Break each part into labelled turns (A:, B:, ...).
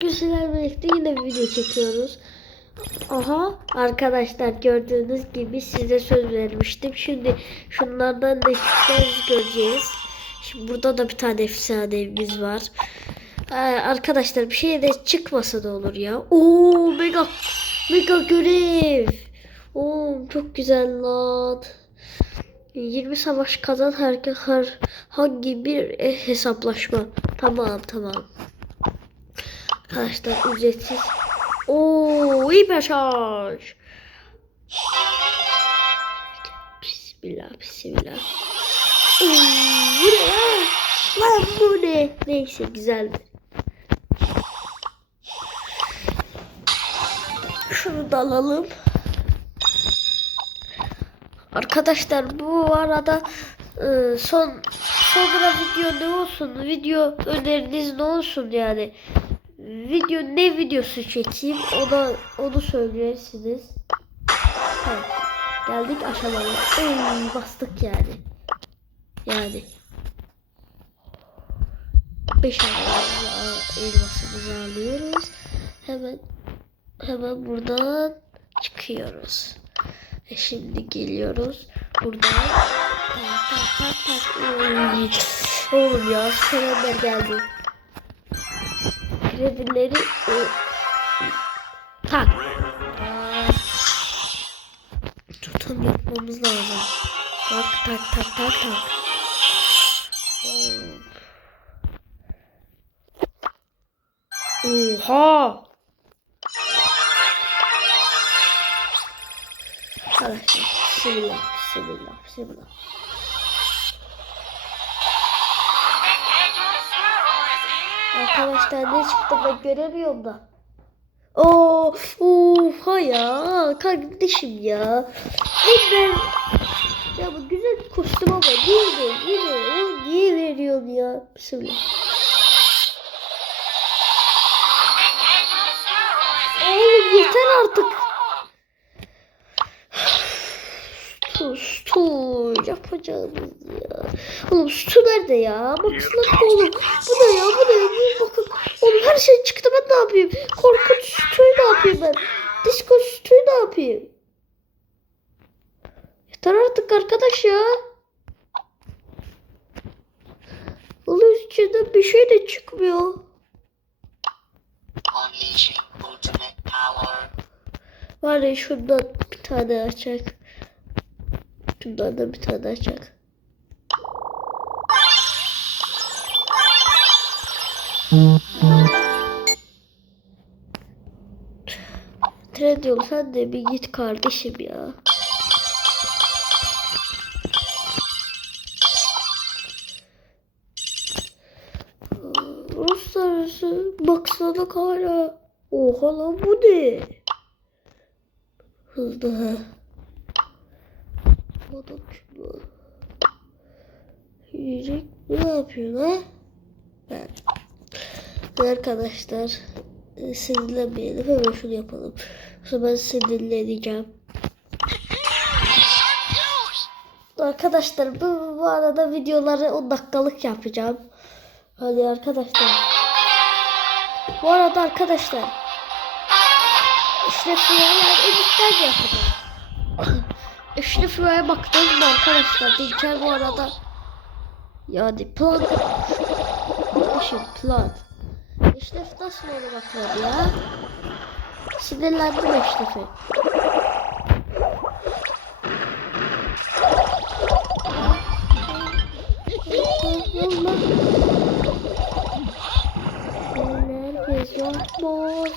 A: Sizlerle birlikte yine bir video çekiyoruz. Aha arkadaşlar gördüğünüz gibi size söz vermiştim. Şimdi şunlardan değişiklikler göreceğiz. Şimdi burada da bir tane efsanemiz var. Ee, arkadaşlar bir şey de çıkmasa da olur ya. Oo mega mega görev. Oo çok güzel lan. 20 savaş kazan herkes her hangi bir e, hesaplaşma. Tamam tamam. Arkadaşlar ücretsiz. Oo hiper şarj. Bismillah bismillah. Oo, bu ne? Lan bu ne? Neyse güzeldi. Şunu da alalım. Arkadaşlar bu arada e, son sonra video ne olsun? Video öneriniz ne olsun yani? Video ne videosu çekeyim? Ona onu söylersiniz. Evet. Geldik aşamalara. Oy, bastık yani. Yani. 5 elmasımızı alıyoruz. Hemen hemen buradan çıkıyoruz. E şimdi geliyoruz. Buradan tak tak tak tak. Oğlum ya süperenler geldi. Kredileri e, tak. Tutum yapmamız lazım. Bak tak tak tak tak. Oha! Arkadaşlar bismillah bismillah bismillah. Arkadaşlar ne çıktı ben göremiyorum da. Oo, oha ya kardeşim ya. Ben ya bu güzel kostüm ama yine o niye veriyorsun ya? Bismillah. Oğlum yeter artık. Yapacağımız ya. Oğlum stu nerede ya? Baksana oğlum. Bu ne ya? Bu ne? Bu bakın. Oğlum her şey çıktı ben ne yapayım? Korkunç stuyu ne yapayım ben? Disco stuyu ne yapayım? Yeter artık arkadaş ya. Oğlum içinden bir şey de çıkmıyor. Var ya şundan bir tane açacak. Şundan da bir tane açacak. Trendyol sen de bir git kardeşim ya. Uluslararası baksana hala. Oha lan bu ne? Hızlı Adam şunu. Yiyecek ne yapıyor ha? Ben. Arkadaşlar e, sinirlenmeyelim hemen şunu yapalım. Sonra ben sinirleneceğim. Arkadaşlar bu, bu arada videoları 10 dakikalık yapacağım. Hadi arkadaşlar. Bu arada arkadaşlar. İşte yani editler yapacağım. İşte şuraya baktınız mı arkadaşlar? Dinker bu arada. Yani plan. Kardeşim plan. İşlef nasıl onu bakmadı ya? Sinirlendim yapmaz.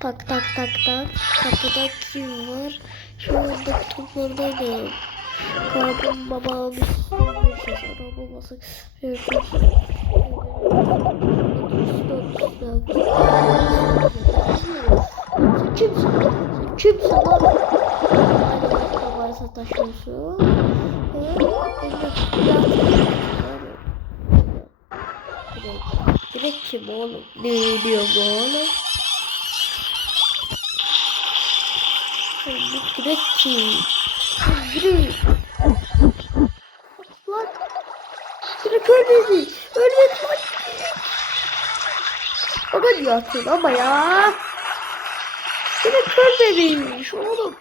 A: Tak tak tak tak. Kapıda kim var? Şu anda toplarda da. Kadın babam araba olması. Sen kimsin? Kimsin lan? Hala kabayı sataşıyorsun. Direkt, direkt kim oğlum? Ne diyor bu oğlum? Direkt kim? Direkt. Lan. Direkt ölmedi. Ölmedi lan. Bana niye atıyorsun ama ya? Kör bebeğiymiş oğlum.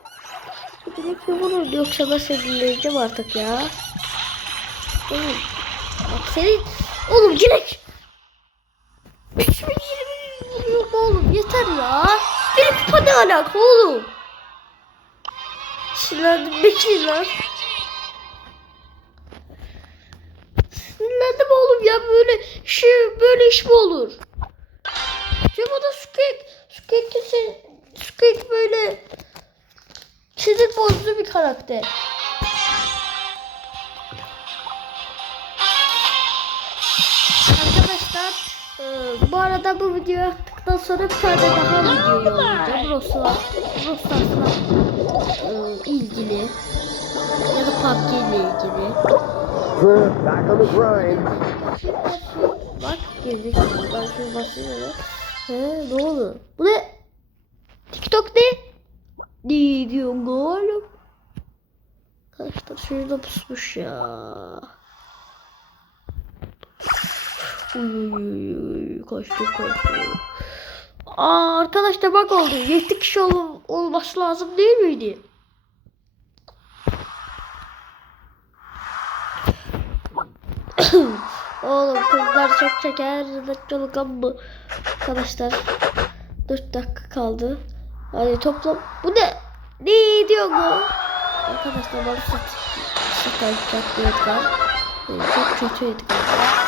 A: Direkt vurur yoksa ben seni artık ya. Oğlum. Bak senin. Oğlum direkt. Hiç mi vuruyorum oğlum yeter ya. Benim kupa ne alaka oğlum? Sinirlendim bekleyin lan. Sinirlendim oğlum ya böyle şey böyle iş mi olur? Ya bana Squeak, Squeak kimse, Squeak böyle sinir bozucu bir karakter. Arkadaşlar e, bu arada bu videoyu yaptıktan sonra bir tane daha video yollayacağım. Rosla, Roslas'la e, ilgili ya da PUBG ile ilgili.
B: Back on the grind.
A: Bak girdik. Ben şunu öyle. He ne oldu? Bu ne? TikTok ne? Ne diyorsun oğlum? Arkadaşlar şurada pusmuş ya. Uy uy uy uy kaçtı kaçtı. Aa arkadaşlar bak oldu. 7 kişi ol, olması lazım değil miydi? Oğlum kızlar çok çeker. Çoluk amma. Arkadaşlar 4 dakika kaldı. Hadi toplam. Bu ne? Ne diyor bu? Arkadaşlar bana. Sat çok bir Edgar. Çok kötü Edgar.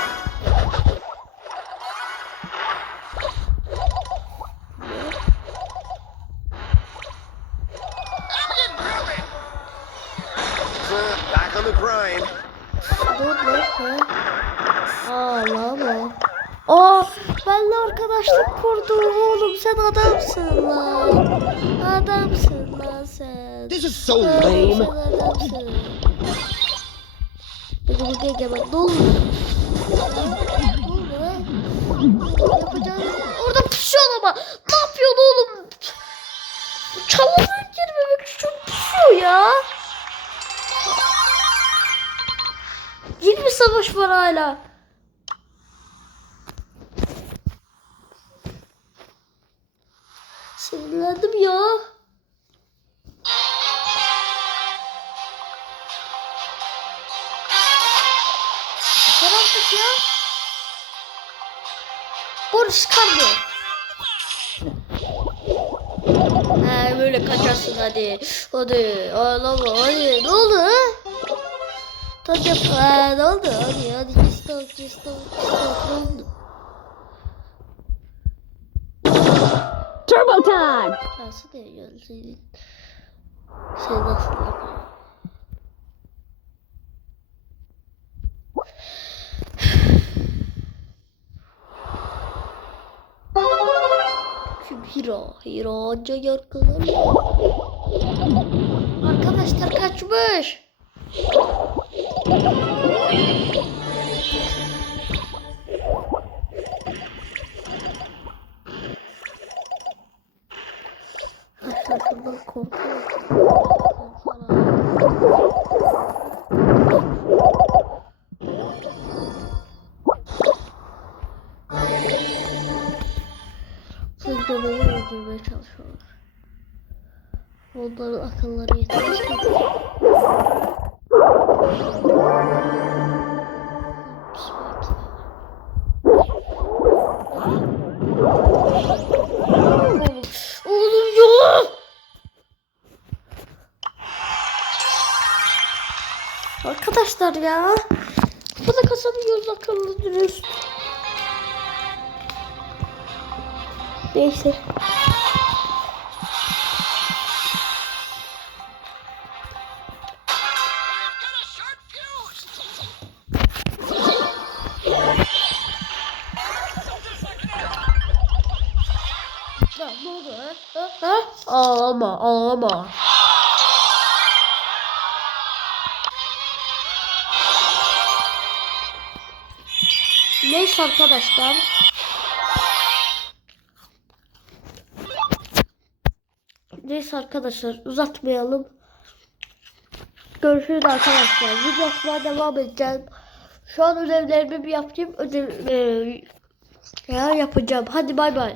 B: Back on the grind.
A: Dur ne? Ha? Ağlama. Aa, benle arkadaşlık kurdum oğlum. Sen adamsın lan. Adamsın lan sen.
B: This is so lame.
A: Adamsın. Peki bu gegemen ne? Hala. Sinirlendim ya. Yeter artık ya. Boris kaldı. He böyle kaçarsın hadi. Hadi ağlama hadi. Ne oldu ha? Taç yap. Ha, ne oldu? Hadi hadi stop stop stop. Ne oldu?
C: Turbo time!
A: Kalsı da gelseydin. Sen nasıl yapıyorsun? Kim Hira? Hira anca yargılar. Arkadaşlar kaçmış. Sizce beni öldürmeye çalışıyorlar. Onların akılları yetmez ki. Oğlum, yok. Arkadaşlar ya. Bu da kazanıyoruz akıllı dürüst. Neyse. Ağlama ağlama. Neyse arkadaşlar. Neyse arkadaşlar uzatmayalım. Görüşürüz arkadaşlar. Videoya devam edeceğim. Şu an ödevlerimi bir yapayım. Ödev, e, Ya yapacağım. Hadi bay bay.